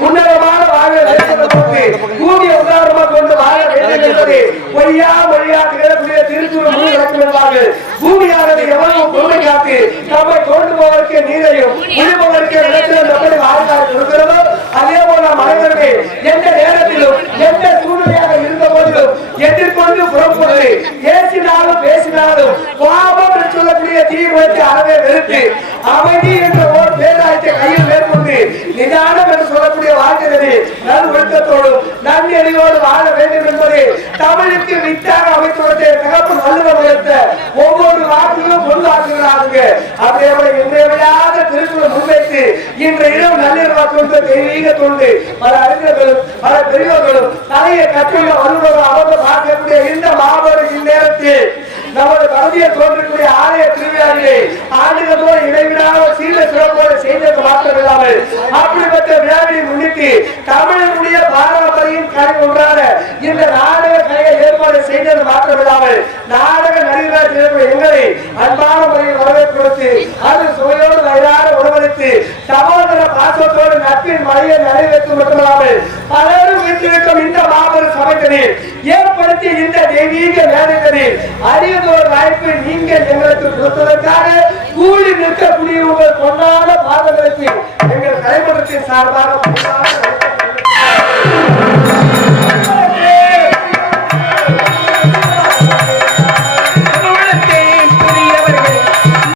உன்னதமான வாழ்வை கூடிய உதாரணமாக கொண்டு வாழ வேண்டும் என்பது பொய்யா மொழியாக திருச்சூர் விளக்கம் என்பார்கள் பூமியானது எவ்வளவு பொறுமை காத்து நன்னெறியோடு வாழ வேண்டும் என்பது தமிழுக்கு வித்தாக அமைத்துவதை தகப்பு நல்லவர் உயர்த்த ஒவ்வொரு வாக்குகளும் பொருளாக்குகிறாருங்க. அதே போல இன்றைய திருக்குறள் முன்வைத்து இன்று இரவு நள்ளிரவா கொண்டு தெய்வீக தொண்டு பல அறிஞர்களும் பல பெரியவர்களும் தலையை கற்றுள்ள வருவதும் அவர்கள் பார்க்கக்கூடிய இந்த மாபெரும் இந்நேரத்தில் நமது பகுதியை தோன்றக்கூடிய ஆலய திருவிழாவிலே ஆண்டுகளோடு இடைவிடாத சீர சிறப்போடு செய்தது மாற்றமில்லாமல் அப்படிப்பட்ட விழாவினை முன்னிட்டு தமிழனுடைய பாரம்பரியம் ஒன்றான இந்த நாடக கலையை ஏற்பாடு செய்தது மாற்றமில்லாமல் நாடக நடிகராக திரைப்பட எங்களை அன்பான முறையில் வரவேற்பு கொடுத்து அது சுவையோடு வயதான உணவளித்து சமோதர பாசத்தோடு நட்பின் மழையை நிறைவேற்று மட்டுமல்லாமல் பலரும் வீட்டிருக்கும் இந்த மாபெரும் சமைத்தனில் ஏற்படுத்திய இந்த தெய்வீக வேலைகளில் அறிவதோர் வாய்ப்பு நீங்கள் எங்களுக்கு கொடுத்ததற்காக கூடி நிற்கக்கூடிய உங்கள் பொன்னான பாதங்களுக்கு எங்கள் கலைமன்றத்தின் சார்பாக